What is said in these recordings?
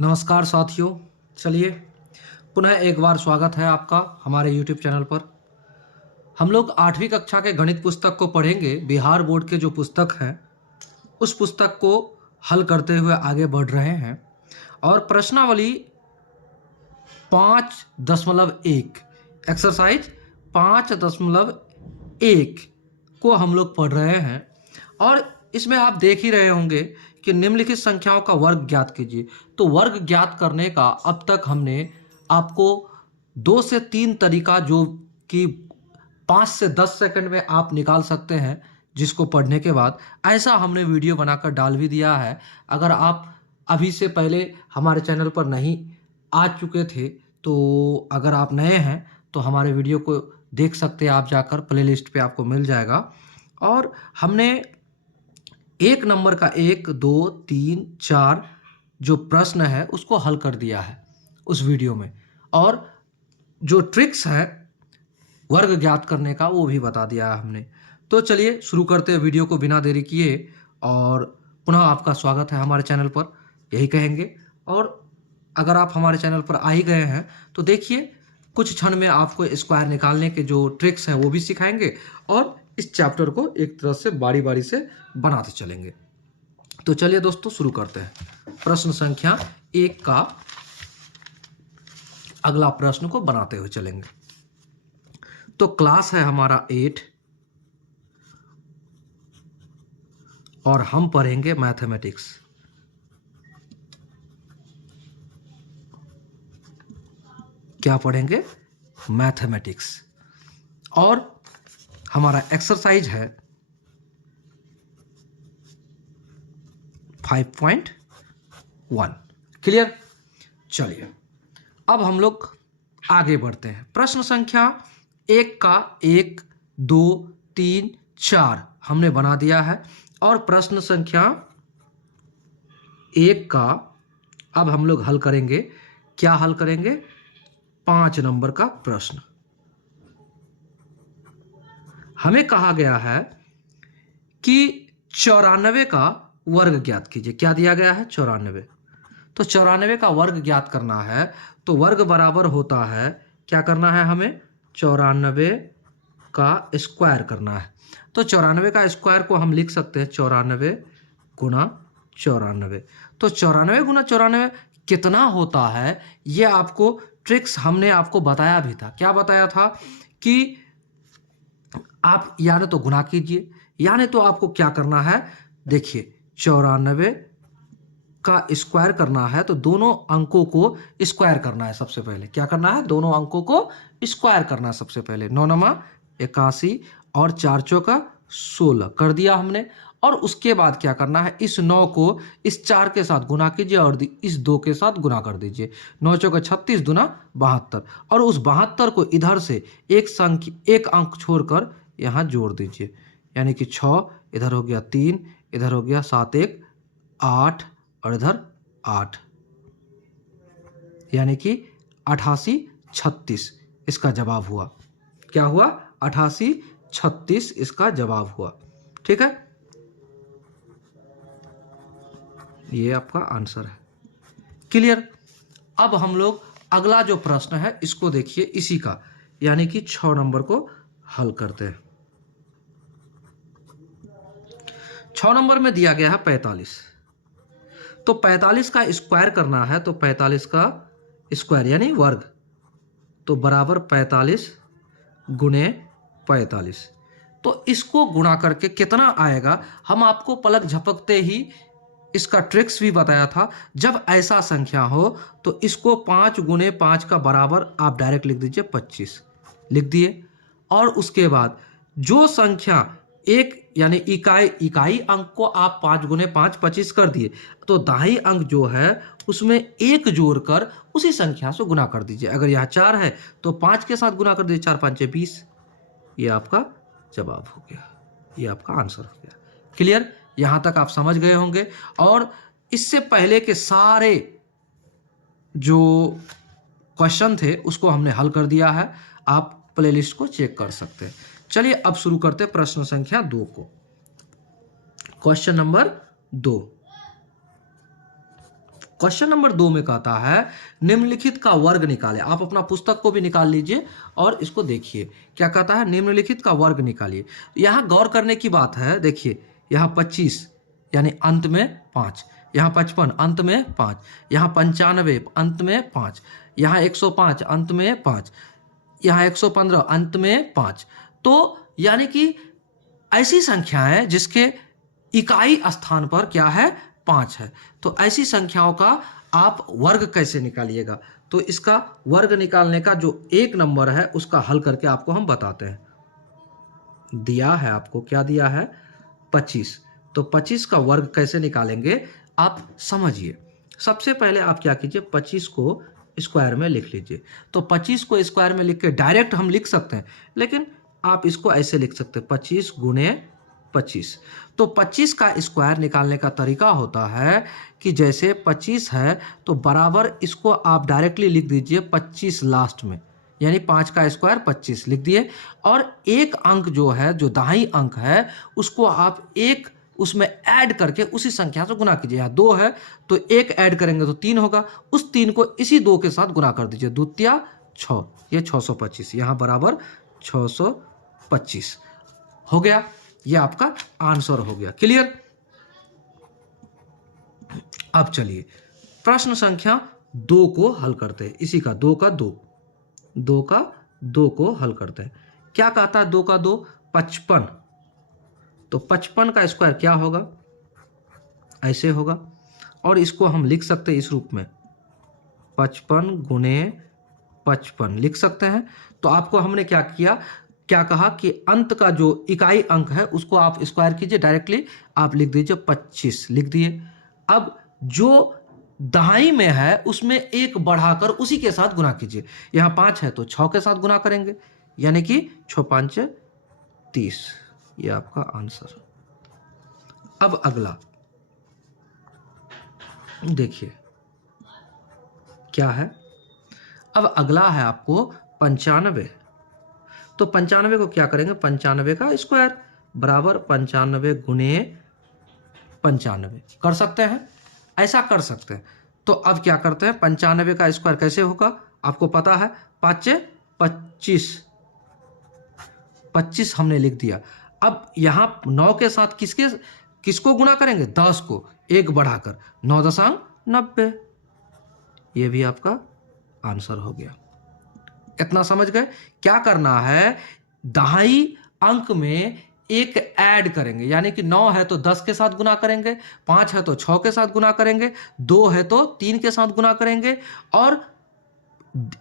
नमस्कार साथियों, चलिए पुनः एक बार स्वागत है आपका हमारे YouTube चैनल पर। हम लोग 8वीं कक्षा के गणित पुस्तक को पढ़ेंगे। बिहार बोर्ड के जो पुस्तक हैं उस पुस्तक को हल करते हुए आगे बढ़ रहे हैं और प्रश्नावली 5.1 एक्सरसाइज 5.1 को हम लोग पढ़ रहे हैं और इसमें आप देख ही रहे होंगे कि निम्नलिखित संख्याओं का वर्ग ज्ञात कीजिए। तो वर्ग ज्ञात करने का अब तक हमने आपको 2 से 3 तरीका, जो कि 5 से 10 सेकंड में आप निकाल सकते हैं, जिसको पढ़ने के बाद ऐसा हमने वीडियो बनाकर डाल भी दिया है। अगर आप अभी से पहले हमारे चैनल पर नहीं आ चुके थे तो अगर आप नए हैं तो हमारे वीडियो को देख सकते हैं, आप जाकर प्लेलिस्ट पे आपको मिल जाएगा। और हमने एक नंबर का 1, 2, 3, 4 जो प्रश्न है उसको हल कर दिया है उस वीडियो में, और जो ट्रिक्स है वर्ग ज्ञात करने का वो भी बता दिया है हमने। तो चलिए शुरू करते हैं वीडियो को बिना देरी किए, और पुनः आपका स्वागत है हमारे चैनल पर, यही कहेंगे। और अगर आप हमारे चैनल पर आ ही गए हैं तो देखिए कुछ क्षण में आपको स्क्वायर निकालने के जो ट्रिक्स हैं वो भी सिखाएंगे और इस चैप्टर को एक तरह से बारी बारी से बनाते चलेंगे। तो चलिए दोस्तों शुरू करते हैं। प्रश्न संख्या 1 का अगला प्रश्न को बनाते हुए चलेंगे। तो क्लास है हमारा 8 और हम पढ़ेंगे मैथमेटिक्स। क्या पढ़ेंगे? मैथमेटिक्स। और हमारा एक्सरसाइज है 5.1। क्लियर? चलिए अब हम लोग आगे बढ़ते हैं। प्रश्न संख्या 1 का 1, 2, 3, 4 हमने बना दिया है। और प्रश्न संख्या 1 का अब हम लोग हल करेंगे। क्या हल करेंगे? 5 नंबर का प्रश्न। हमें कहा गया है कि 94 का वर्ग ज्ञात कीजिए। क्या दिया गया है? 94। तो 94 का वर्ग ज्ञात करना है तो वर्ग बराबर होता है, क्या करना है हमें? 94 का स्क्वायर करना है। तो 94 का स्क्वायर को हम लिख सकते हैं 94 गुना 94। तो 94 गुना 94 कितना होता है, ये आपको ट्रिक्स हमने आपको बताया भी था। क्या बताया था? कि आप या तो गुना कीजिए या नहीं तो आपको क्या करना है, देखिए 94 का स्क्वायर करना है तो दोनों अंकों को स्क्वायर करना है। सबसे पहले क्या करना है? दोनों अंकों को स्क्वायर करना है सबसे पहले। 9 नमा 81 और 4 चौका 16 कर दिया हमने। और उसके बाद क्या करना है? इस 9 को इस 4 के साथ गुना कीजिए और इस 2 के साथ गुना कर दीजिए। 9 चौका 36 दूना 72, और उस 72 को इधर से एक अंक छोड़कर यहाँ जोड़ दीजिए, यानी कि 6, इधर हो गया 3, इधर हो गया 7, 1 8 और इधर 8, यानी कि 88 36 इसका जवाब हुआ। क्या हुआ? 88 36 इसका जवाब हुआ। ठीक है, ये आपका आंसर है। क्लियर? अब हम लोग अगला जो प्रश्न है इसको देखिए, इसी का यानी कि 6 नंबर को हल करते हैं। 6 नंबर में दिया गया है 45। तो 45 का स्क्वायर करना है तो 45 का स्क्वायर यानी वर्ग, तो बराबर 45 गुणे 45। तो इसको गुणा करके कितना आएगा, हम आपको पलक झपकते ही इसका ट्रिक्स भी बताया था। जब ऐसा संख्या हो तो इसको 5 गुणे 5 का बराबर आप डायरेक्ट लिख दीजिए 25, लिख दिए। और उसके बाद जो संख्या एक यानी इकाई अंक को आप 5 गुणे 5 25 कर दिए, तो दाई अंक जो है उसमें 1 जोड़कर उसी संख्या से गुना कर दीजिए। अगर यहाँ 4 है तो 5 के साथ गुना कर दीजिए, 4 5 20। ये आपका जवाब हो गया, ये आपका आंसर हो गया। क्लियर? यहाँ तक आप समझ गए होंगे। और इससे पहले के सारे जो क्वेश्चन थे उसको हमने हल कर दिया है, आप प्लेलिस्ट को चेक कर सकते हैं। चलिए अब शुरू करते हैं प्रश्न संख्या 2 को। क्वेश्चन नंबर 2, क्वेश्चन नंबर 2 में कहता है निम्नलिखित का वर्ग निकालिए। आप अपना पुस्तक को भी निकाल लीजिए और इसको देखिए क्या कहता है, निम्नलिखित का वर्ग निकालिए। यहाँ गौर करने की बात है, देखिए यहाँ 25 यानी अंत में 5, यहाँ 55 अंत में 5, यहाँ 95 अंत में 5, यहाँ 105 अंत में 5, यहाँ 115 अंत में 5। तो यानी कि ऐसी संख्याएं जिसके इकाई स्थान पर क्या है, 5 है। तो ऐसी संख्याओं का आप वर्ग कैसे निकालिएगा, तो इसका वर्ग निकालने का जो एक नंबर है उसका हल करके आपको हम बताते हैं। दिया है आपको, क्या दिया है, 25। तो 25 का वर्ग कैसे निकालेंगे आप समझिए। सबसे पहले आप क्या कीजिए, 25 को स्क्वायर में लिख लीजिए। तो 25 को स्क्वायर में लिख के डायरेक्ट हम लिख सकते हैं, लेकिन आप इसको ऐसे लिख सकते हैं 25 गुणे 25। तो 25 का स्क्वायर निकालने का तरीका होता है कि जैसे 25 है तो बराबर इसको आप डायरेक्टली लिख दीजिए 25 लास्ट में, यानी 5 का स्क्वायर 25 लिख दिए। और एक अंक जो है, जो दाहिनी अंक है, उसको आप एक उसमें ऐड करके उसी संख्या से गुना कीजिए। यहाँ 2 है तो एक ऐड करेंगे तो 3 होगा, उस 3 को इसी 2 के साथ गुना कर दीजिए, दूतिया 6, ये 625, यहाँ बराबर 625 हो गया। ये आपका आंसर हो गया। क्लियर। अब चलिए प्रश्न संख्या 2 को हल करते हैं। इसी का 2 का 2 को हल करते हैं। क्या कहता है 2 का 2, 55। तो 55 का स्क्वायर क्या होगा, ऐसे होगा। और इसको हम लिख सकते हैं इस रूप में, 55 गुणे 55 लिख सकते हैं। तो आपको हमने क्या किया, क्या कहा कि अंत का जो इकाई अंक है उसको आप स्क्वायर कीजिए, डायरेक्टली आप लिख दीजिए 25 लिख दिए। अब जो दहाई में है उसमें एक बढ़ाकर उसी के साथ गुना कीजिए। यहाँ 5 है तो 6 के साथ गुना करेंगे, यानी कि 6 5 30। ये आपका आंसर। अब अगला देखिए क्या है। अब अगला है आपको 95। तो 95 को क्या करेंगे, 95 का स्क्वायर बराबर 95 गुणे 95 कर सकते हैं, ऐसा कर सकते हैं। तो अब क्या करते हैं, 95 का स्क्वायर कैसे होगा आपको पता है, 5 25, 25 हमने लिख दिया। अब यहाँ 9 के साथ किसको गुना करेंगे, 10 को, एक बढ़ाकर 9.90। ये भी आपका आंसर हो गया। इतना समझ गए। क्या करना है, दहाई अंक में एक ऐड करेंगे, यानी कि 9 है तो 10 के साथ गुना करेंगे, 5 है तो 6 के साथ गुना करेंगे, 2 है तो 3 के साथ गुना करेंगे, और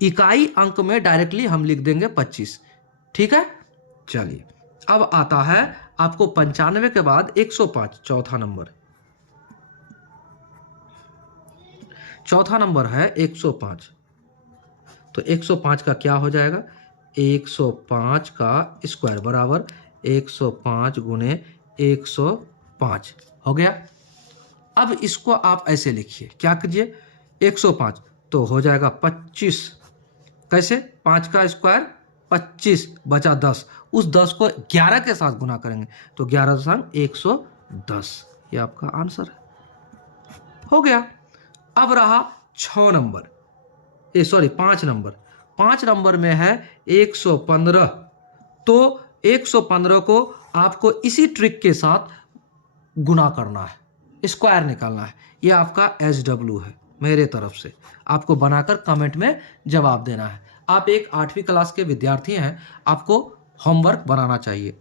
इकाई अंक में डायरेक्टली हम लिख देंगे 25। ठीक है। चलिए अब आता है आपको 95 के बाद 105, चौथा नंबर। चौथा नंबर है 105। तो 105 का क्या हो जाएगा, 105 का स्क्वायर बराबर 105 गुणे 105 हो गया। अब इसको आप ऐसे लिखिए, क्या कीजिए, 105 तो हो जाएगा 25। कैसे, 5 का स्क्वायर 25 बचा 10, उस 10 को 11 के साथ गुना करेंगे तो 11.110। ये आपका आंसर है, हो गया। अब रहा 6 नंबर, 5 नंबर। 5 नंबर में है 115। तो 115 को आपको इसी ट्रिक के साथ गुना करना है, स्क्वायर निकालना है। ये आपका SW है, मेरे तरफ से आपको बनाकर कमेंट में जवाब देना है। आप एक 8वीं क्लास के विद्यार्थी हैं, आपको होमवर्क बनाना चाहिए।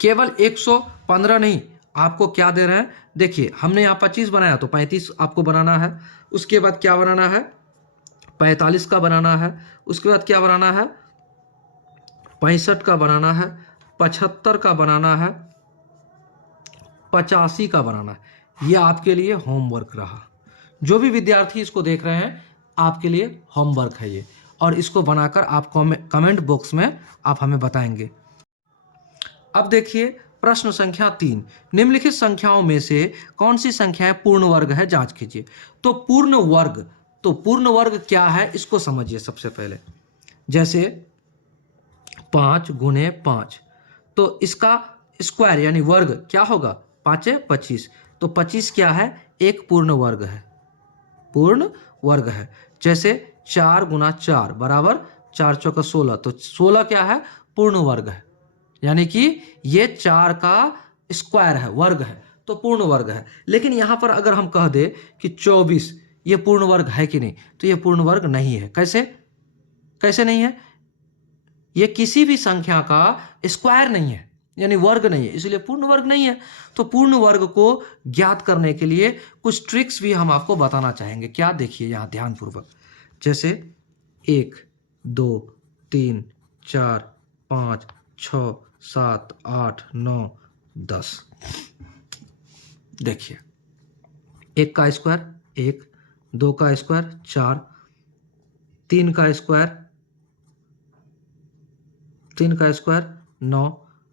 केवल 115 नहीं, आपको क्या दे रहे हैं, देखिए हमने यहाँ 25 बनाया तो 35 आपको बनाना है। उसके बाद क्या बनाना है, 45 का बनाना है। उसके बाद क्या बनाना है, 65 का बनाना है, 75 का बनाना है, 85 का बनाना है। ये आपके लिए होमवर्क रहा। जो भी विद्यार्थी इसको देख रहे हैं, आपके लिए होमवर्क है ये, और इसको बनाकर आप कमेंट बॉक्स में आप हमें बताएंगे। अब देखिए प्रश्न संख्या 3, निम्नलिखित संख्याओं में से कौन सी संख्याएं पूर्ण वर्ग है, जांच कीजिए। तो पूर्ण वर्ग क्या है इसको समझिए सबसे पहले। जैसे 5 गुणे 5, तो इसका स्क्वायर यानी वर्ग क्या होगा, 5 25। तो 25 क्या है, एक पूर्ण वर्ग है। पूर्ण वर्ग है। जैसे 4 गुना 4 बराबर 4 चौका 16, तो 16 क्या है? पूर्ण वर्ग है, यानी कि ये 4 का स्क्वायर है, वर्ग है, तो पूर्ण वर्ग है। लेकिन यहाँ पर अगर हम कह दे कि 24 ये पूर्ण वर्ग है कि नहीं, तो ये पूर्ण वर्ग नहीं है। कैसे? कैसे नहीं है? ये किसी भी संख्या का स्क्वायर नहीं है, यानी वर्ग नहीं है, इसलिए पूर्ण वर्ग नहीं है। तो पूर्ण वर्ग को ज्ञात करने के लिए कुछ ट्रिक्स भी हम आपको बताना चाहेंगे। क्या? देखिए यहाँ ध्यानपूर्वक। जैसे 1 2 3 4 5 6 7 8 9 10। देखिए 1 का स्क्वायर 1, 2 का स्क्वायर 4, 3 का स्क्वायर 9,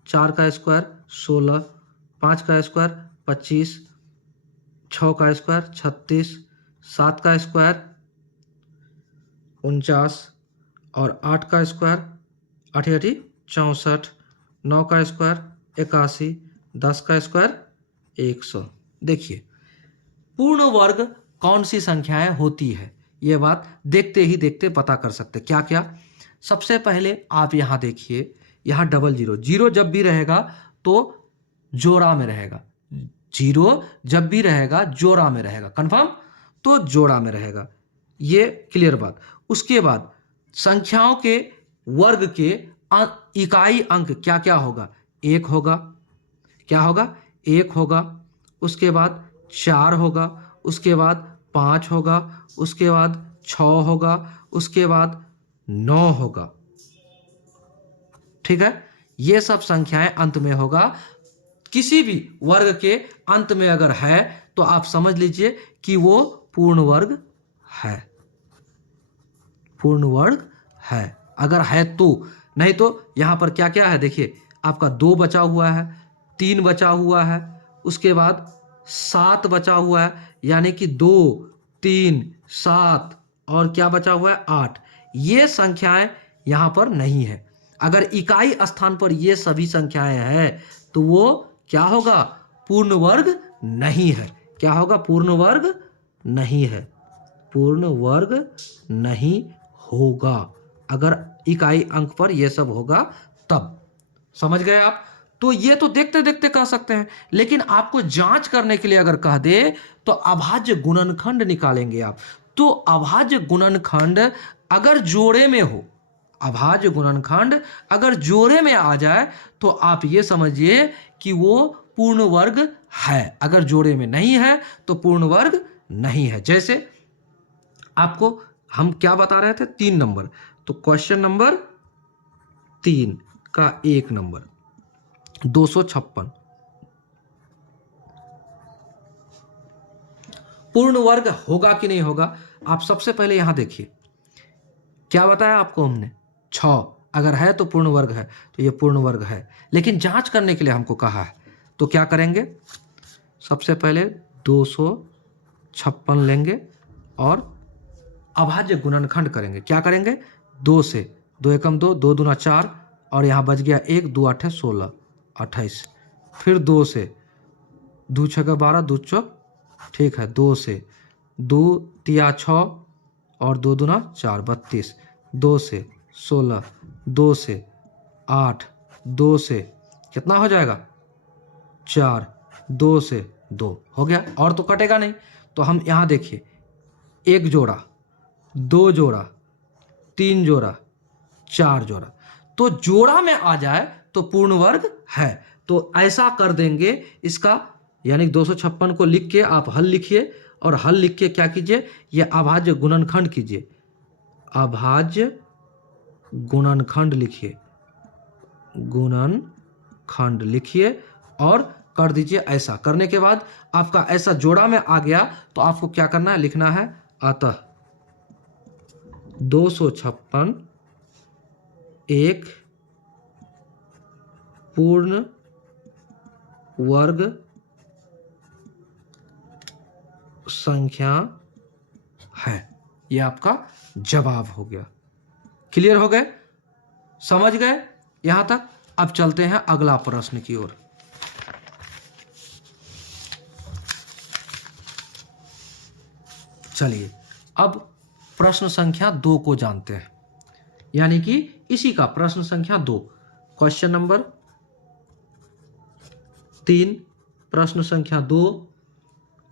4 का स्क्वायर 16, 5 का स्क्वायर 25, 6 का स्क्वायर 36, 7 का स्क्वायर 49 और 8 का स्क्वायर 8 64, 9 का स्क्वायर 81, 10 का स्क्वायर 100। देखिए पूर्ण वर्ग कौन सी संख्याएं होती है, ये बात देखते ही देखते पता कर सकते। क्या क्या? सबसे पहले आप यहाँ देखिए, यहाँ डबल जीरो, जीरो जब भी रहेगा तो जोड़ा में रहेगा, जीरो जब भी रहेगा जोड़ा में रहेगा, कंफर्म? तो जोड़ा में रहेगा, ये क्लियर बात। उसके बाद संख्याओं के वर्ग के इकाई अंक क्या क्या होगा? 1 होगा, क्या होगा? 1 होगा, उसके बाद 4 होगा, उसके बाद 5 होगा, उसके बाद 6 होगा, उसके बाद 9 होगा। ठीक है, ये सब संख्याएं अंत में होगा। किसी भी वर्ग के अंत में अगर है तो आप समझ लीजिए कि वो पूर्ण वर्ग है, पूर्ण वर्ग है, अगर है तो। नहीं तो यहां पर क्या क्या है? देखिए आपका 2 बचा हुआ है, 3 बचा हुआ है, उसके बाद 7 बचा हुआ है, यानी कि 2 3 7 और क्या बचा हुआ है? 8। ये संख्याएं यहां पर नहीं है। अगर इकाई स्थान पर ये सभी संख्याएं हैं तो वो क्या होगा? पूर्ण वर्ग नहीं है। क्या होगा? पूर्ण वर्ग नहीं है, पूर्ण वर्ग नहीं होगा। अगर इकाई अंक पर ये सब होगा तब। समझ गए आप? तो ये तो देखते देखते कह सकते हैं, लेकिन आपको जांच करने के लिए अगर कह दे तो अभाज्य गुणनखंड निकालेंगे आप। तो अभाज्य गुणनखंड अगर जोड़े में हो, अभाज्य गुणनखंड अगर जोड़े में आ जाए तो आप ये समझिए कि वो पूर्ण वर्ग है। अगर जोड़े में नहीं है तो पूर्ण वर्ग नहीं है। जैसे आपको हम क्या बता रहे थे? 3 नंबर। तो क्वेश्चन नंबर 3 का 1 नंबर 256 पूर्ण वर्ग होगा कि नहीं होगा? आप सबसे पहले यहां देखिए, क्या बताया आपको हमने? 6 अगर है तो पूर्ण वर्ग है, तो ये पूर्ण वर्ग है। लेकिन जांच करने के लिए हमको कहा है, तो क्या करेंगे? सबसे पहले 256 लेंगे और अभाज्य गुणनखंड करेंगे। क्या करेंगे? 2 से 2 एकम 2, 2 दूना 4 और यहाँ बच गया 1, 2 8 16 28। फिर 2 से 2 6 12, 2 चौक, ठीक है, 2 से 2 तिया 6 और 2 दूना 4 32, 2 से 16, 2 से 8, 2 से कितना हो जाएगा? 4, 2 से 2 हो गया, और तो कटेगा नहीं। तो हम यहाँ देखिए, 1 जोड़ा, 2 जोड़ा, 3 जोड़ा, 4 जोड़ा, तो जोड़ा में आ जाए तो पूर्ण वर्ग है। तो ऐसा कर देंगे इसका, यानी 256 को लिख के आप हल लिखिए और हल लिख के क्या कीजिए? ये अभाज्य गुणनखंड कीजिए, अभाज्य गुणनखंड लिखिए, गुणनखंड लिखिए और कर दीजिए। ऐसा करने के बाद आपका ऐसा जोड़ा में आ गया तो आपको क्या करना है? लिखना है अतः 256 एक पूर्ण वर्ग संख्या है। यह आपका जवाब हो गया। क्लियर हो गए? समझ गए यहां तक? अब चलते हैं अगला प्रश्न की ओर। चलिए अब प्रश्न संख्या 2 को जानते हैं, यानी कि इसी का प्रश्न संख्या 2, क्वेश्चन नंबर 3 प्रश्न संख्या 2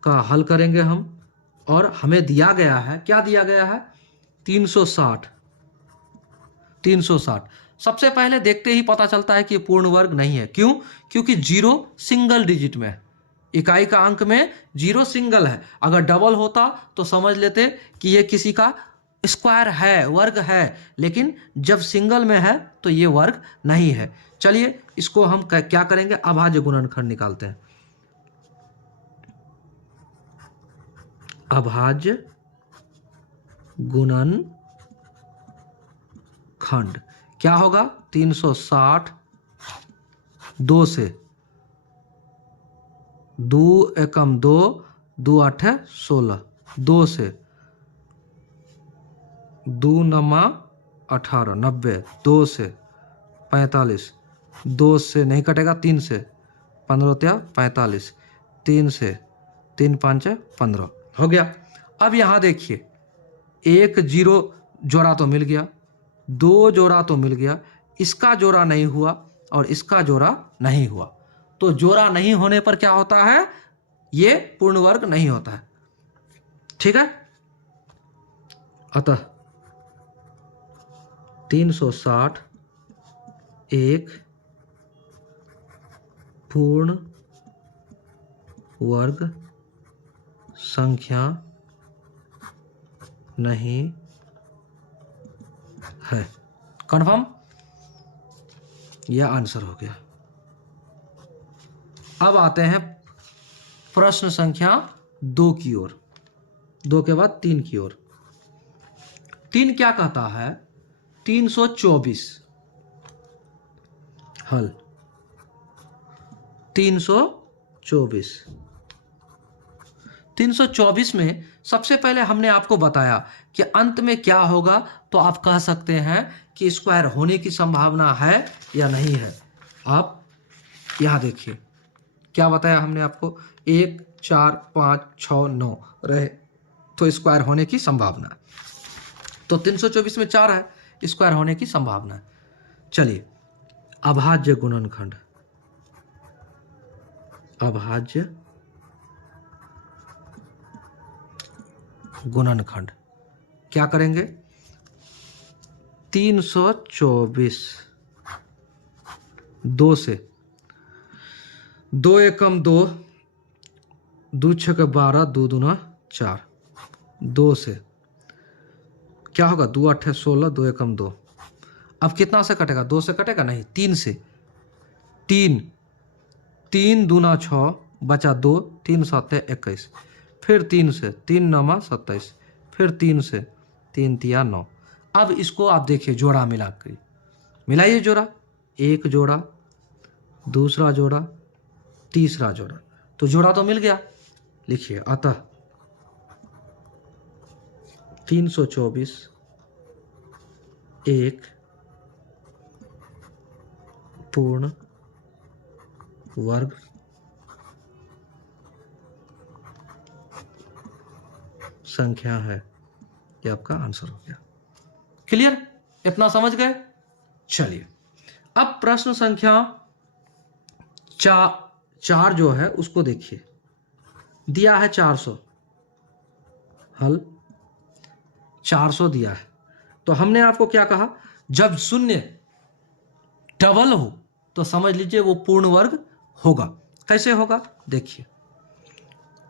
का हल करेंगे हम। और हमें दिया गया है, क्या दिया गया है? 360। 360 सबसे पहले देखते ही पता चलता है कि पूर्ण वर्ग नहीं है। क्यों? क्योंकि 0 सिंगल डिजिट में है, इकाई का अंक में 0 सिंगल है। अगर डबल होता तो समझ लेते कि ये किसी का स्क्वायर है, वर्ग है, लेकिन जब सिंगल में है तो ये वर्ग नहीं है। चलिए इसको हम क्या करेंगे, अभाज्य गुणनखंड निकालते हैं। अभाज्य गुणनखंड क्या होगा? 360 2 से 2 एकम 2 2 8 16, 2 से 2 9 18 90, 2 से 45, 2 से नहीं कटेगा, 3 से 15 45, 3 से 3 5 15 हो गया। अब यहाँ देखिए, 1 0 जोड़ा तो मिल गया, 2 जोड़ा तो मिल गया, इसका जोड़ा नहीं हुआ और इसका जोड़ा नहीं हुआ। तो जोड़ा नहीं होने पर क्या होता है? ये पूर्ण वर्ग नहीं होता है। ठीक है, अतः 360 एक पूर्ण वर्ग संख्या नहीं है। कन्फर्म? यह आंसर हो गया। अब आते हैं प्रश्न संख्या 2 की ओर, 2 के बाद 3 की ओर। 3 क्या कहता है? 324 हल। 324 में सबसे पहले हमने आपको बताया कि अंत में क्या होगा, तो आप कह सकते हैं कि स्क्वायर होने की संभावना है या नहीं है। आप यहां देखिए क्या बताया हमने आपको, 1 4 5 6 9 रहे तो स्क्वायर होने की संभावना है। तो 324 में 4 है, स्क्वायर होने की संभावना है। चलिए अभाज्य गुणनखंड, अभाज्य गुणनखंड क्या करेंगे? 324 2 से 2 एकम 2 2 छक 12 2 दूना 4, 2 से क्या होगा? 2 8 16 2 एकम 2। अब कितना से कटेगा? 2 से कटेगा नहीं, 3 से। 3 3 दूना 6 बचा 2, 3 7 21, फिर 3 से 3 9 27, फिर 3 से 3 तिया 9। अब इसको आप देखिए जोड़ा मिला कर, मिलाइए जोड़ा, एक जोड़ा, दूसरा जोड़ा, तीसरा जोड़ा, तो जोड़ा तो मिल गया। लिखिए अतः 324 एक पूर्ण वर्ग संख्या है। ये आपका आंसर हो गया। क्लियर? इतना समझ गए? चलिए अब प्रश्न संख्या 4 जो है उसको देखिए, दिया है 400 हल, 400 दिया है। तो हमने आपको क्या कहा, जब शून्य डबल हो तो समझ लीजिए वो पूर्ण वर्ग होगा। कैसे होगा देखिए।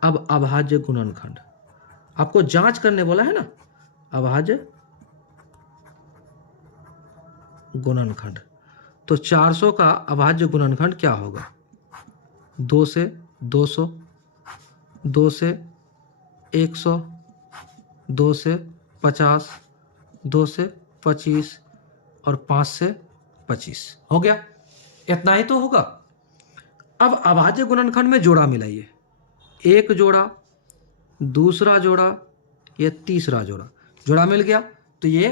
अब अभाज्य गुणनखंड आपको जांच करने बोला है ना, अभाज्य गुणनखंड। तो 400 का अभाज्य गुणनखंड क्या होगा? 2 से 200, 2 से 100, 2 से 50, 2 से 25 और 5 से 25 हो गया। इतना ही तो होगा। अब अभाज्य गुणनखंड में जोड़ा मिलाइए, एक जोड़ा, दूसरा जोड़ा, ये तीसरा जोड़ा, जोड़ा मिल गया तो ये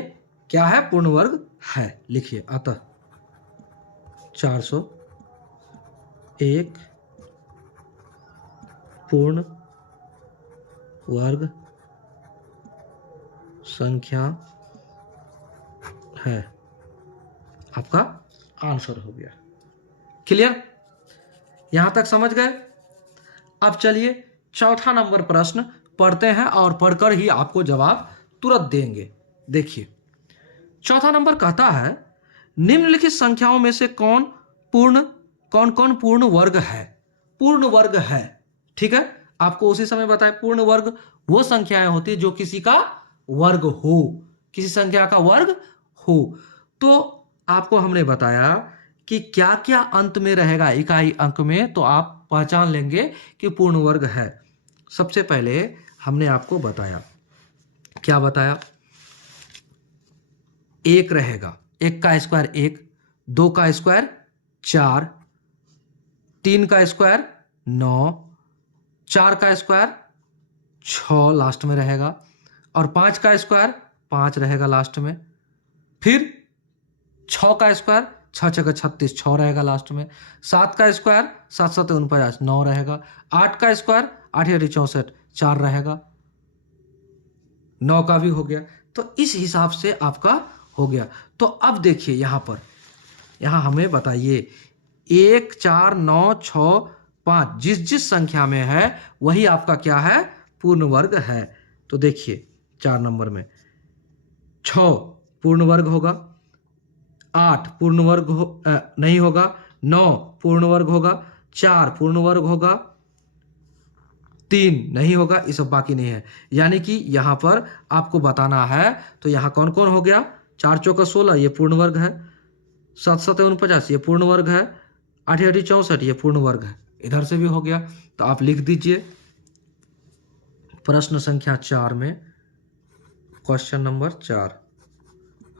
क्या है? पूर्ण वर्ग है। लिखिए अतः 400 एक पूर्ण वर्ग संख्या है, आपका आंसर हो गया। क्लियर? यहां तक समझ गए? अब चलिए चौथा नंबर प्रश्न पढ़ते हैं और पढ़कर ही आपको जवाब तुरंत देंगे। देखिए चौथा नंबर कहता है निम्नलिखित संख्याओं में से कौन कौन पूर्ण वर्ग है? पूर्ण वर्ग है, ठीक है, आपको उसी समय बताए। पूर्ण वर्ग वो संख्याएं होती है जो किसी का वर्ग हो, किसी संख्या का वर्ग हो। तो आपको हमने बताया कि क्या क्या अंत में रहेगा इकाई अंक में, तो आप पहचान लेंगे कि पूर्ण वर्ग है। सबसे पहले हमने आपको बताया, क्या बताया? एक रहेगा, एक का स्क्वायर एक, दो का स्क्वायर चार, तीन का स्क्वायर नौ, चार का स्क्वायर 6 लास्ट में रहेगा, और 5 का स्क्वायर 5 रहेगा लास्ट में। फिर 6 का स्क्वायर 6 6 36 6 रहेगा लास्ट में। 7 का स्क्वायर 7 7 49 9 रहेगा। 8 का स्क्वायर 8 8 64 4 रहेगा। 9 का भी हो गया। तो इस हिसाब से आपका हो गया। तो अब देखिए यहां पर, यहां हमें बताइए 1 4 9 6 5 जिस जिस संख्या में है वही आपका क्या है? पूर्ण वर्ग है। तो देखिए 4 नंबर में 6 पूर्ण वर्ग होगा, 8 पूर्ण वर्ग नहीं होगा, 9 पूर्ण वर्ग होगा, 4 पूर्ण वर्ग होगा, 3 नहीं होगा, ये सब बाकी नहीं है। यानी कि यहां पर आपको बताना है। तो यहां कौन कौन हो गया? 4 चौका 16 ये पूर्ण वर्ग है, 7 7 49 ये पूर्ण वर्ग है, 8 8 64 ये पूर्ण वर्ग है। इधर से भी हो गया। तो आप लिख दीजिए प्रश्न संख्या 4 में, क्वेश्चन नंबर 4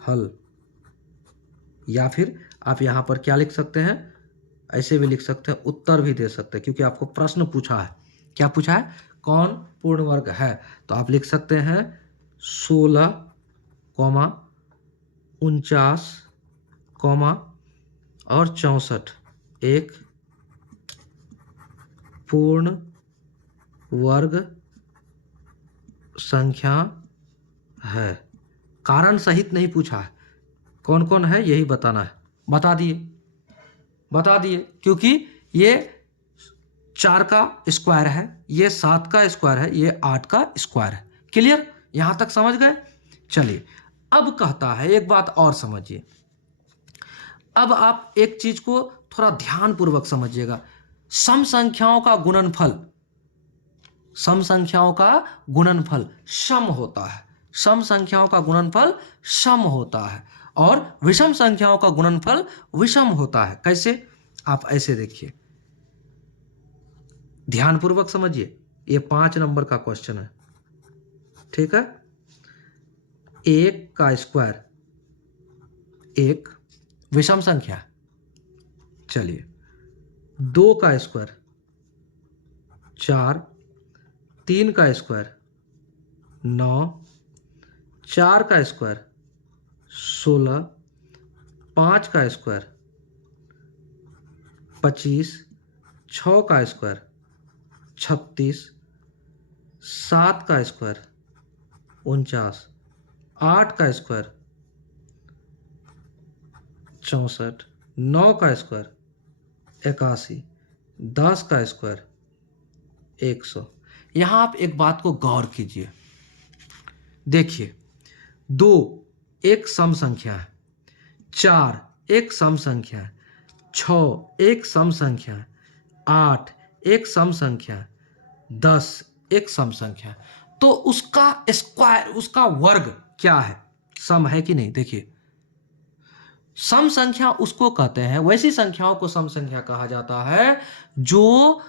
हल। या फिर आप यहां पर क्या लिख सकते हैं? ऐसे भी लिख सकते हैं, उत्तर भी दे सकते हैं, क्योंकि आपको प्रश्न पूछा है। क्या पूछा है? कौन पूर्ण वर्ग है? तो आप लिख सकते हैं 16, 49, और 64 एक पूर्ण वर्ग संख्या है। कारण सहित नहीं पूछा है, कौन कौन है यही बताना है। बता दिए, क्योंकि ये 4 का स्क्वायर है, ये 7 का स्क्वायर है, ये 8 का स्क्वायर है। क्लियर? यहां तक समझ गए? चलिए अब कहता है एक बात और समझिए। अब आप एक चीज को थोड़ा ध्यान पूर्वक समझिएगा। सम संख्याओं का गुणनफल, सम संख्याओं का गुणनफल सम होता है। सम संख्याओं का गुणनफल सम होता है और विषम संख्याओं का गुणनफल विषम होता है। कैसे? आप ऐसे देखिए, ध्यानपूर्वक समझिए। ये 5 नंबर का क्वेश्चन है, ठीक है। 1 का स्क्वायर एक विषम संख्या। चलिए 2 का स्क्वायर 4, 3 का स्क्वायर 9, 4 का स्क्वायर 16, 5 का स्क्वायर 25, 6 का स्क्वायर 36, 7 का स्क्वायर 49, 8 का स्क्वायर 64, 9 का स्क्वायर 81, 10 का स्क्वायर 100। यहां आप एक बात को गौर कीजिए। देखिए 2 एक सम संख्या है, 4 एक सम संख्या है, 6 एक सम संख्या है, 8 एक सम संख्या है, 10 एक सम संख्या है। तो उसका स्क्वायर, उसका वर्ग क्या है? सम है कि नहीं? देखिए सम संख्या उसको कहते हैं, वैसी संख्याओं को सम संख्या कहा जाता है जो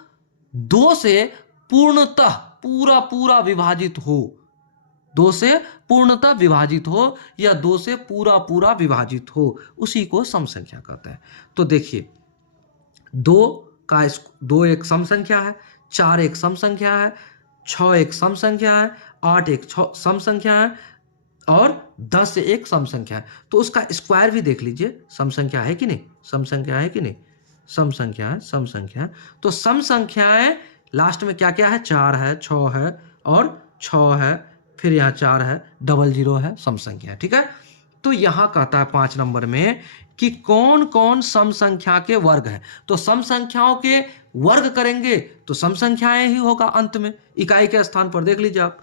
2 से पूर्णतः पूरा पूरा विभाजित हो। 2 से पूर्णतः विभाजित हो या 2 से पूरा पूरा विभाजित हो, उसी को सम संख्या कहते हैं। तो देखिए 2 एक सम संख्या है, 4 एक सम संख्या है, 6 एक सम संख्या है, 8 एक सम संख्या है और 10 एक सम संख्या है। तो उसका स्क्वायर भी देख लीजिए, सम संख्या है कि नहीं? सम संख्या है कि नहीं? सम संख्या है, सम संख्या है। तो सम संख्याएं लास्ट में क्या क्या है? 4 है, 6 है और 6 है, फिर यहाँ 4 है, 00 है, सम संख्या है। ठीक है, तो यहाँ कहता है 5 नंबर में कि कौन कौन सम संख्या के वर्ग है। तो सम संख्याओं के वर्ग करेंगे तो सम संख्याएं ही होगा अंत में, इकाई के स्थान पर। देख लीजिए आप,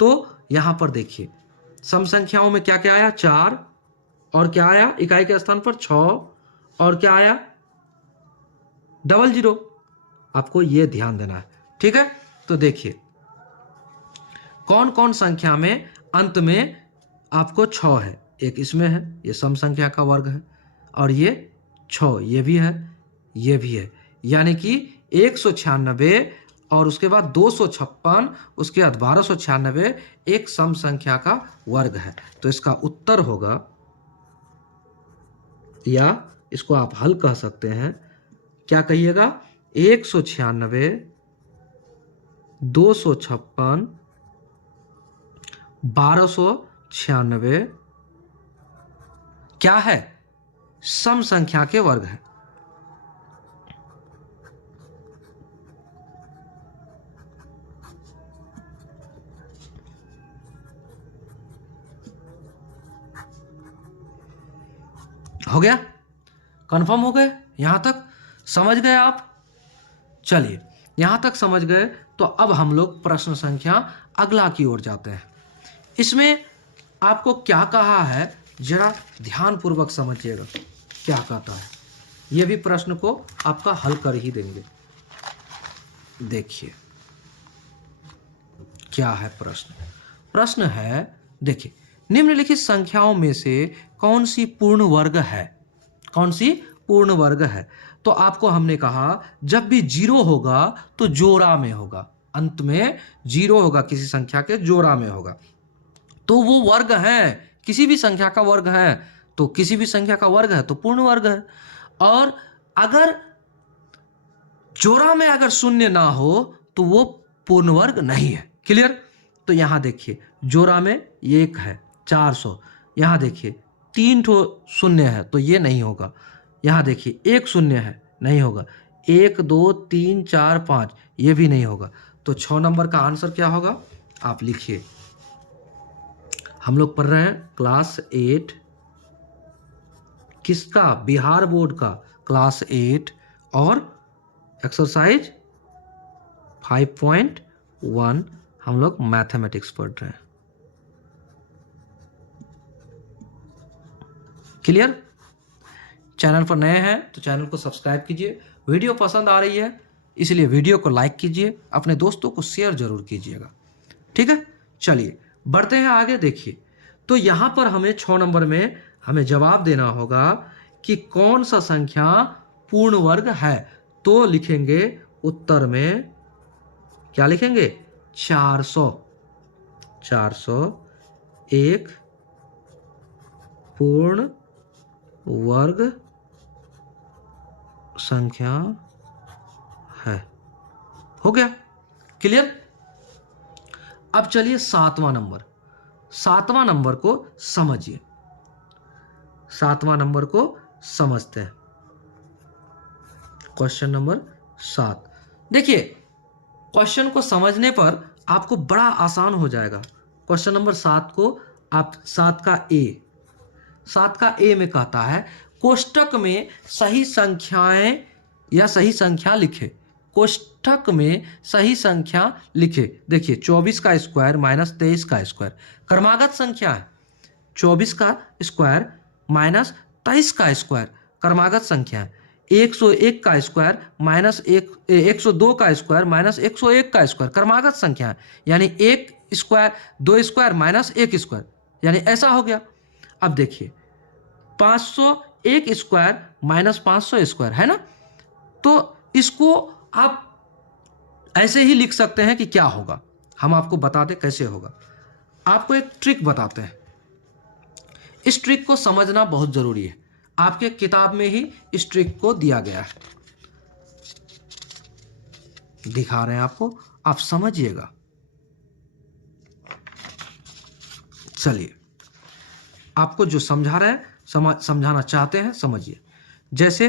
तो यहां पर देखिए सम संख्याओं में क्या क्या आया, 4, और क्या आया इकाई के स्थान पर 6, और क्या आया 00। आपको यह ध्यान देना है। ठीक है, तो देखिए कौन कौन संख्या में अंत में आपको 6 है, एक इसमें है, ये सम संख्या का वर्ग है, और ये 6 ये भी है, ये भी है, यानी कि 196 और उसके बाद 256, उसके बाद 1296 एक सम संख्या का वर्ग है। तो इसका उत्तर होगा, या इसको आप हल कह सकते हैं, क्या कहिएगा, 196, 256, 1296 क्या है, सम संख्या के वर्ग है। हो गया, कंफर्म हो गए, यहां तक समझ गए आप। चलिए यहां तक समझ गए, तो अब हम लोग प्रश्न संख्या अगला की ओर जाते हैं। इसमें आपको क्या कहा है, जरा ध्यानपूर्वक समझिएगा क्या कहता है। यह भी प्रश्न को आपका हल कर ही देंगे। देखिए क्या है प्रश्न। प्रश्न है, देखिए, निम्नलिखित संख्याओं में से कौन सी पूर्ण वर्ग है, कौन सी पूर्ण वर्ग है। तो आपको हमने कहा जब भी 0 होगा तो जोड़ा में होगा, अंत में 0 होगा, किसी संख्या के जोड़ा में होगा, तो वो वर्ग है, किसी भी संख्या का वर्ग है, तो किसी भी संख्या का वर्ग है तो पूर्ण वर्ग है। और अगर जोड़ा में अगर शून्य ना हो तो वो पूर्ण वर्ग नहीं है। क्लियर। तो यहां देखिए जोड़ा में 1 है, 400, यहां देखिए 3 ठो शून्य है तो ये नहीं होगा, यहां देखिए 1 शून्य है, नहीं होगा, 1 2 3 4 5 ये भी नहीं होगा। तो 6 नंबर का आंसर क्या होगा, आप लिखिए। हम लोग पढ़ रहे हैं क्लास 8, किसका, बिहार बोर्ड का क्लास 8, और एक्सरसाइज 5.1 हम लोग मैथमेटिक्स पढ़ रहे हैं। क्लियर। चैनल पर नए हैं तो चैनल को सब्सक्राइब कीजिए, वीडियो पसंद आ रही है इसलिए वीडियो को लाइक कीजिए, अपने दोस्तों को शेयर जरूर कीजिएगा। ठीक है, चलिए बढ़ते हैं आगे। देखिए तो यहां पर हमें 6 नंबर में हमें जवाब देना होगा कि कौन सा संख्या पूर्ण वर्ग है। तो लिखेंगे उत्तर में, क्या लिखेंगे, 400। 400 एक पूर्ण वर्ग संख्या है। हो गया, क्लियर। अब चलिए 7वां नंबर, 7वां नंबर को समझिए, 7वां नंबर को समझते हैं। क्वेश्चन नंबर 7, देखिए क्वेश्चन को समझने पर आपको बड़ा आसान हो जाएगा। क्वेश्चन नंबर 7 को आप 7 का ए में कहता है कोष्टक में सही संख्याएं या सही संख्या लिखे। कोष्टक में सही संख्या लिखे। देखिए 24 का स्क्वायर माइनस 23 का स्क्वायर क्रमागत संख्या है। 24 का स्क्वायर माइनस 23 का स्क्वायर क्रमागत संख्या है। 101 का स्क्वायर माइनस 102 का स्क्वायर माइनस 101 का स्क्वायर क्रमागत संख्या है, यानी 1 स्क्वायर 2 स्क्वायर माइनस 1 स्क्वायर, यानी ऐसा हो गया। अब देखिए 501 स्क्वायर माइनस 500 स्क्वायर है ना, तो इसको आप ऐसे ही लिख सकते हैं कि क्या होगा। हम आपको बता दें कैसे होगा। आपको एक ट्रिक बताते हैं, इस ट्रिक को समझना बहुत जरूरी है। आपके किताब में ही इस ट्रिक को दिया गया है, दिखा रहे हैं आपको, आप समझिएगा। चलिए आपको जो समझा रहे हैं, समझाना चाहते हैं, समझिए। जैसे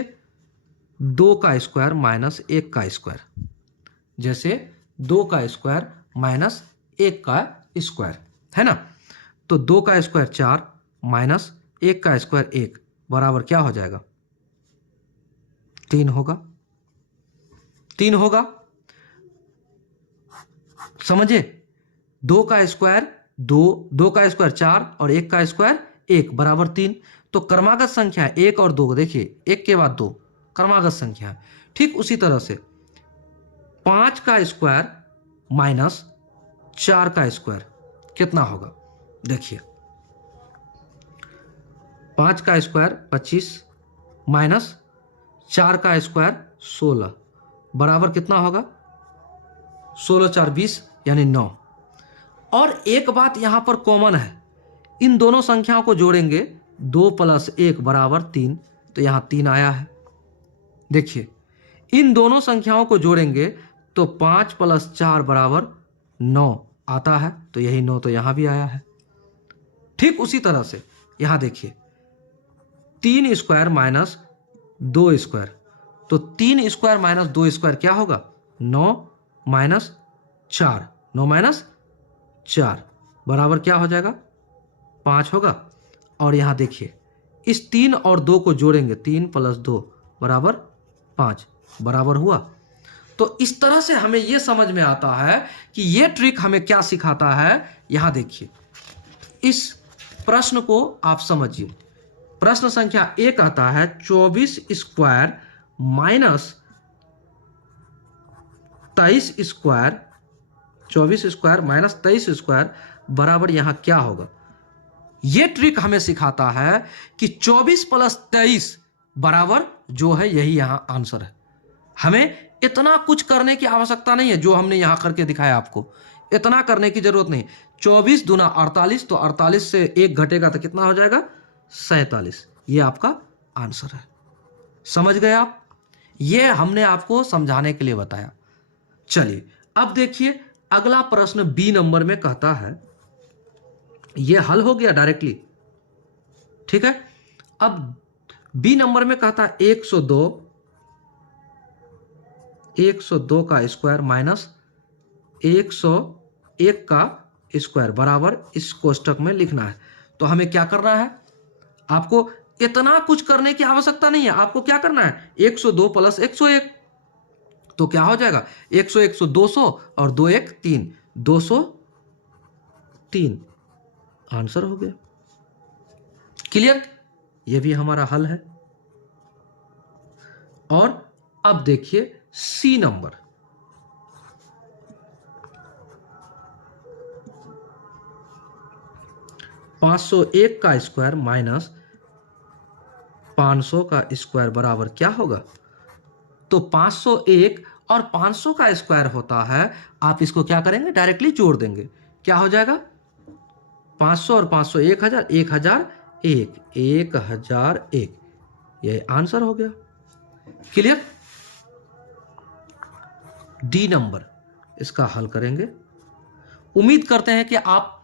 2 का स्क्वायर माइनस 1 का स्क्वायर, जैसे 2 का स्क्वायर माइनस 1 का स्क्वायर, है ना। तो 2 का स्क्वायर 4 माइनस 1 का स्क्वायर 1 बराबर क्या हो जाएगा, 3 होगा। 3 होगा, समझे। 2 का स्क्वायर 2, 2 का स्क्वायर 4 और 1 का स्क्वायर 1 बराबर 3। तो क्रमागत संख्या 1 और 2, देखिए 1 के बाद 2 क्रमागत संख्या है। ठीक उसी तरह से 5 का स्क्वायर माइनस 4 का स्क्वायर कितना होगा, देखिए 5 का स्क्वायर 25 माइनस 4 का स्क्वायर 16 बराबर कितना होगा, 16 4 20 यानी 9। और एक बात यहां पर कॉमन है, इन दोनों संख्याओं को जोड़ेंगे 2 + 1 बराबर 3, तो यहां 3 आया है। देखिए इन दोनों संख्याओं को जोड़ेंगे तो 5 + 4 बराबर 9 आता है, तो यही 9 तो यहां भी आया है। ठीक उसी तरह से यहां देखिए 3 स्क्वायर माइनस 2 स्क्वायर, तो 3 स्क्वायर माइनस 2 स्क्वायर क्या होगा, 9 माइनस 4, 9 माइनस 4 बराबर क्या हो जाएगा, 5 होगा। और यहां देखिए इस 3 और 2 को जोड़ेंगे, 3 + 2 बराबर 5 बराबर हुआ। तो इस तरह से हमें यह समझ में आता है कि यह ट्रिक हमें क्या सिखाता है। यहां देखिए इस प्रश्न को आप समझिए। प्रश्न संख्या 1 आता है 24 square minus 23 square, 24 square minus 23 square बराबर यहां क्या होगा। यह ट्रिक हमें सिखाता है कि 24 + 23 बराबर जो है यही यहां आंसर है। हमें इतना कुछ करने की आवश्यकता नहीं है, जो हमने यहां करके दिखाया आपको इतना करने की जरूरत नहीं। 24 दूना 48, तो 48 से 1 घटेगा तो कितना हो जाएगा, 47। ये आपका आंसर है। समझ गए आप, ये हमने आपको समझाने के लिए बताया। चलिए अब देखिए अगला प्रश्न बी नंबर में कहता है, ये हल हो गया डायरेक्टली, ठीक है। अब बी नंबर में कहता है 102 का स्क्वायर माइनस 101 का स्क्वायर बराबर इस कोष्टक में लिखना है। तो हमें क्या करना है, आपको इतना कुछ करने की आवश्यकता नहीं है। आपको क्या करना है, 102 + 101, तो क्या हो जाएगा, 101 100 200 और 2 1 3, 203 आंसर हो गया। क्लियर, यह भी हमारा हल है। और अब देखिए सी नंबर, $501 का स्क्वायर माइनस 500 का स्क्वायर बराबर क्या होगा। तो 501 और 500 का स्क्वायर होता है, आप इसको क्या करेंगे, डायरेक्टली जोड़ देंगे। क्या हो जाएगा, 500 और 500 1000, 1001, 1001, यह आंसर हो गया। क्लियर, डी नंबर इसका हल करेंगे। उम्मीद करते हैं कि आप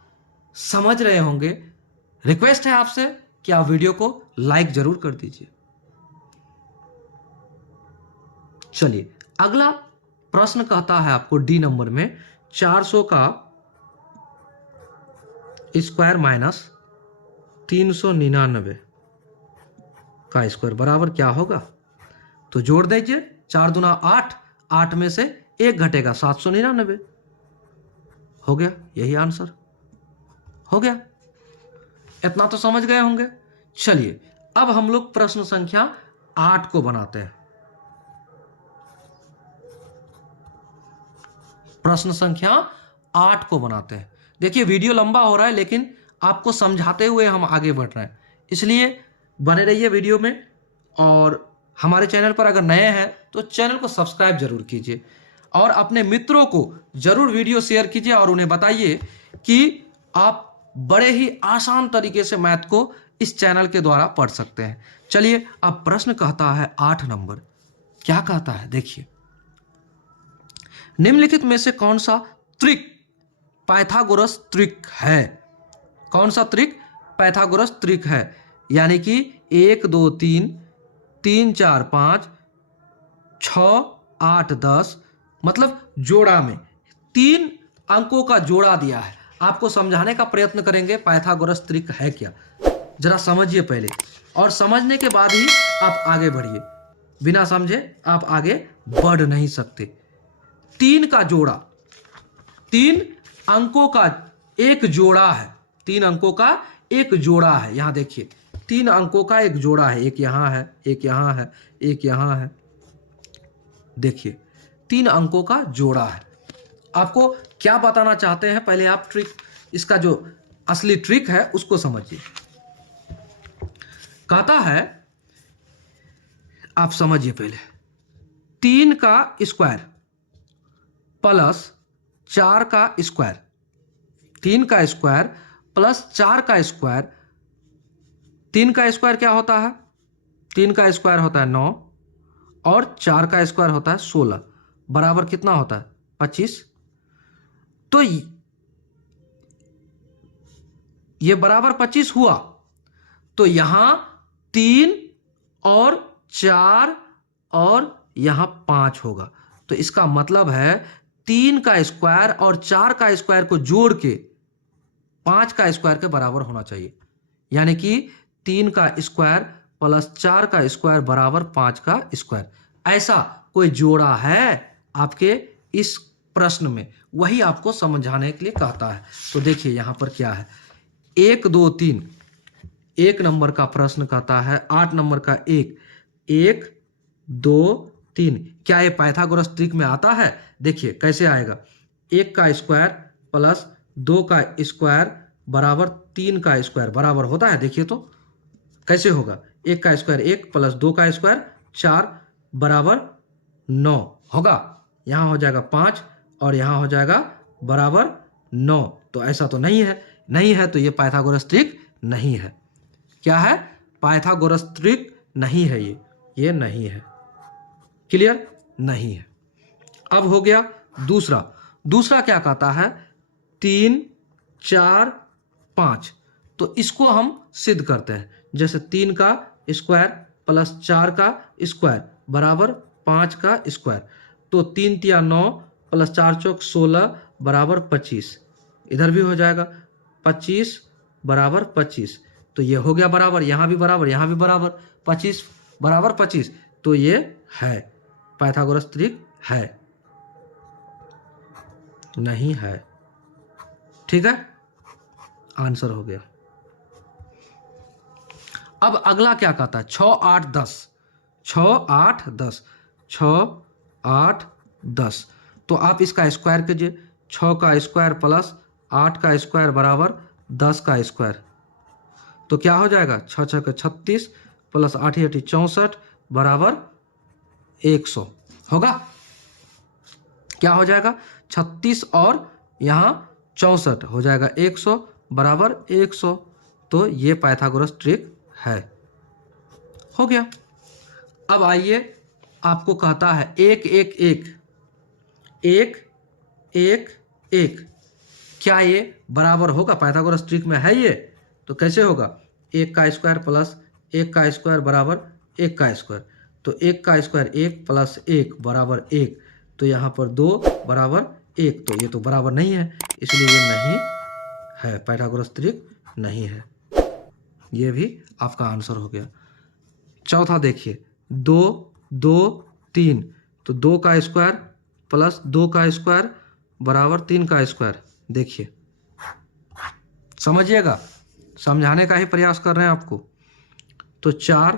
समझ रहे होंगे। रिक्वेस्ट है आपसे कि आप वीडियो को लाइक जरूर कर दीजिए। चलिए अगला प्रश्न कहता है आपको डी नंबर में 400 का स्क्वायर माइनस 399 का स्क्वायर बराबर क्या होगा। तो जोड़ दीजिए, 4 दूना 8, 8 में से 1 घटेगा, 799 हो गया। यही आंसर हो गया। इतना तो समझ गए होंगे। चलिए अब हम लोग प्रश्न संख्या 8 को बनाते हैं। प्रश्न संख्या 8 को बनाते हैं। देखिए वीडियो लंबा हो रहा है, लेकिन आपको समझाते हुए हम आगे बढ़ रहे हैं, इसलिए बने रहिए वीडियो में। और हमारे चैनल पर अगर नए हैं तो चैनल को सब्सक्राइब जरूर कीजिए और अपने मित्रों को जरूर वीडियो शेयर कीजिए और उन्हें बताइए कि आप बड़े ही आसान तरीके से मैथ को इस चैनल के द्वारा पढ़ सकते हैं। चलिए अब प्रश्न कहता है 8 नंबर, क्या कहता है देखिए, निम्नलिखित में से कौन सा त्रिक पाइथागोरस त्रिक है। कौन सा त्रिक पाइथागोरस त्रिक है, यानी कि 1 2 3 3 4 5 6 8 10, मतलब जोड़ा में 3 अंकों का जोड़ा दिया है। आपको समझाने का प्रयत्न करेंगे पाइथागोरस ट्रिक है क्या, जरा समझिए पहले, और समझने के बाद ही आप आगे बढ़िए। बिना समझे आप आगे बढ़ नहीं सकते। 3 का जोड़ा, 3 अंकों का एक जोड़ा है, 3 अंकों का एक जोड़ा है। यहां देखिए 3 अंकों का एक जोड़ा है, एक यहां है, एक यहां है, एक यहां है। देखिए 3 अंकों का जोड़ा है। आपको क्या बताना चाहते हैं, पहले आप ट्रिक, इसका जो असली ट्रिक है उसको समझिए। कहता है, आप समझिए पहले, 3 का स्क्वायर प्लस 4 का स्क्वायर, 3 का स्क्वायर प्लस 4 का स्क्वायर। 3 का स्क्वायर क्या होता है? 3 का स्क्वायर होता है 9 और 4 का स्क्वायर होता है 16, बराबर कितना होता है? 25। तो ये बराबर 25 हुआ, तो यहां 3 और 4 और यहां 5 होगा। तो इसका मतलब है 3 का स्क्वायर और 4 का स्क्वायर को जोड़ के 5 का स्क्वायर के बराबर होना चाहिए। यानी कि 3 का स्क्वायर प्लस 4 का स्क्वायर बराबर 5 का स्क्वायर। ऐसा कोई जोड़ा है आपके इस प्रश्न में, वही आपको समझाने के लिए कहता है। तो देखिए यहां पर क्या है, 1 2 3, 1 नंबर का प्रश्न कहता है 8 नंबर का 1 1 2 3। क्या ये पाइथागोरस ट्रिक में आता है? देखिए कैसे आएगा, 1 का स्क्वायर प्लस 2 का स्क्वायर बराबर 3 का स्क्वायर बराबर होता है। देखिए तो कैसे होगा, 1 का स्क्वायर 1 प्लस 2 का स्क्वायर 4 बराबर 9 होगा। यहां हो जाएगा 5 और यहां हो जाएगा बराबर 9। तो ऐसा तो नहीं है, नहीं है तो ये पाइथागोरस ट्रिक नहीं है। क्या है? पाइथागोरस ट्रिक नहीं है, ये नहीं है। क्लियर? नहीं है। अब हो गया दूसरा। दूसरा क्या कहता है, 3 4 5। तो इसको हम सिद्ध करते हैं। जैसे 3 का स्क्वायर प्लस 4 का स्क्वायर बराबर 5 का स्क्वायर। तो 3 तिया 9 प्लस 4 चौक 16 बराबर 25। इधर भी हो जाएगा 25 बराबर 25। तो ये हो गया बराबर, यहां भी बराबर, यहां भी बराबर, 25 बराबर 25। तो ये है पाइथागोरस ट्रिक है, नहीं है। ठीक है, आंसर हो गया। अब अगला क्या कहता है, 6 8 10, 6 8 10, 6 8 10। तो आप इसका स्क्वायर कीजिए, 6 का स्क्वायर प्लस 8 का स्क्वायर बराबर 10 का स्क्वायर। तो क्या हो जाएगा, 6 6 का 36 प्लस 8 8 64 बराबर 100 होगा। क्या हो जाएगा, 36 और यहाँ 64 हो जाएगा 100 बराबर 100। तो ये पाइथागोरस ट्रिक है। हो गया। अब आइए, आपको कहता है 1 1 1 1 1 1। क्या ये बराबर होगा? पाइथागोरस ट्रिक में है ये। तो कैसे होगा, 1 का स्क्वायर प्लस 1 का स्क्वायर बराबर 1 का स्क्वायर। तो 1 का स्क्वायर 1 प्लस 1 बराबर 1। तो यहाँ पर 2 बराबर 1। तो ये तो बराबर नहीं है, इसलिए ये नहीं है, पाइथागोरस ट्रिक नहीं है। ये भी आपका आंसर हो गया। चौथा देखिए, 2 2 3। तो 2 का स्क्वायर प्लस 2 का स्क्वायर बराबर 3 का स्क्वायर। देखिए समझिएगा, समझाने का ही प्रयास कर रहे हैं आपको। तो 4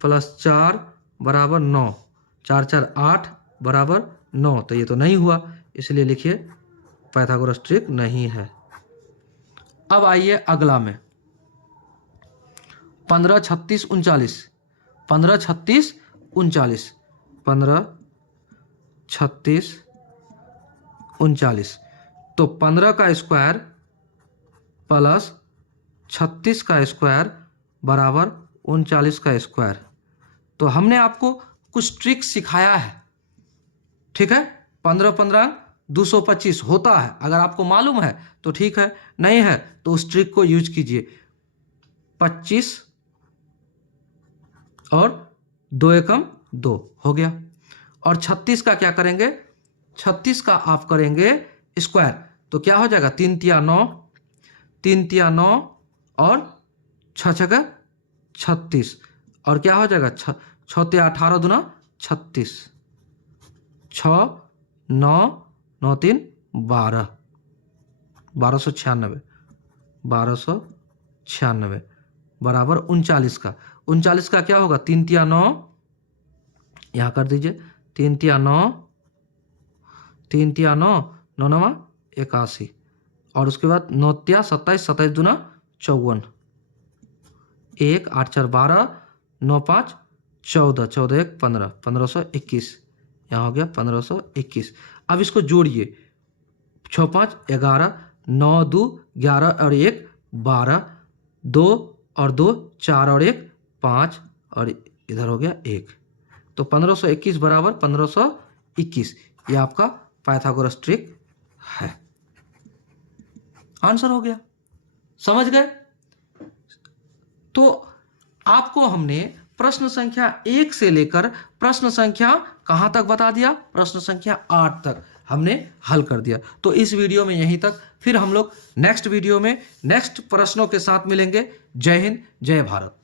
प्लस 4 बराबर 9, 4 4 8 बराबर 9। तो ये तो नहीं हुआ, इसलिए लिखिए पाइथागोरस ट्रिक नहीं है। अब आइए अगला में, 15 36 39, 15 36 39, 15 36 39। तो 15 का स्क्वायर प्लस 36 का स्क्वायर बराबर 39 का स्क्वायर। तो हमने आपको कुछ ट्रिक सिखाया है, ठीक है। 15 15 225 होता है, अगर आपको मालूम है तो ठीक है, नहीं है तो उस ट्रिक को यूज कीजिए। 25 और 2 एकम 2 हो गया। और 36 का क्या करेंगे, 36 का आप करेंगे स्क्वायर। तो क्या हो जाएगा 3 तिया 9, 3 तिया 9 और 6 छका 36 और क्या हो जाएगा 6 तिया 18 दूना 36, 6 9 9 3 12, 1296, 1296 बराबर 39 का। 39 का क्या होगा 3 तिया 9, यहाँ कर दीजिए 3 तिया 9, 3 तिया 9, 9 9 81 और उसके बाद 9 तिया 27, 27 दूना 54, 1 8 4 12, 9 5 14, 14 1 15, 1521, यहाँ हो गया 1521। अब इसको जोड़िए 6 5 11, 9 2 11 और 1 12, 2 और 2 4 और 1 5 और इधर हो गया 1, तो 1521 बराबर 1521। ये आपका पाइथागोरस ट्रिक है। आंसर हो गया, समझ गए? तो आपको हमने प्रश्न संख्या 1 से लेकर प्रश्न संख्या कहां तक बता दिया, प्रश्न संख्या 8 तक हमने हल कर दिया। तो इस वीडियो में यहीं तक, फिर हम लोग नेक्स्ट वीडियो में नेक्स्ट प्रश्नों के साथ मिलेंगे। जय हिंद, जय भारत।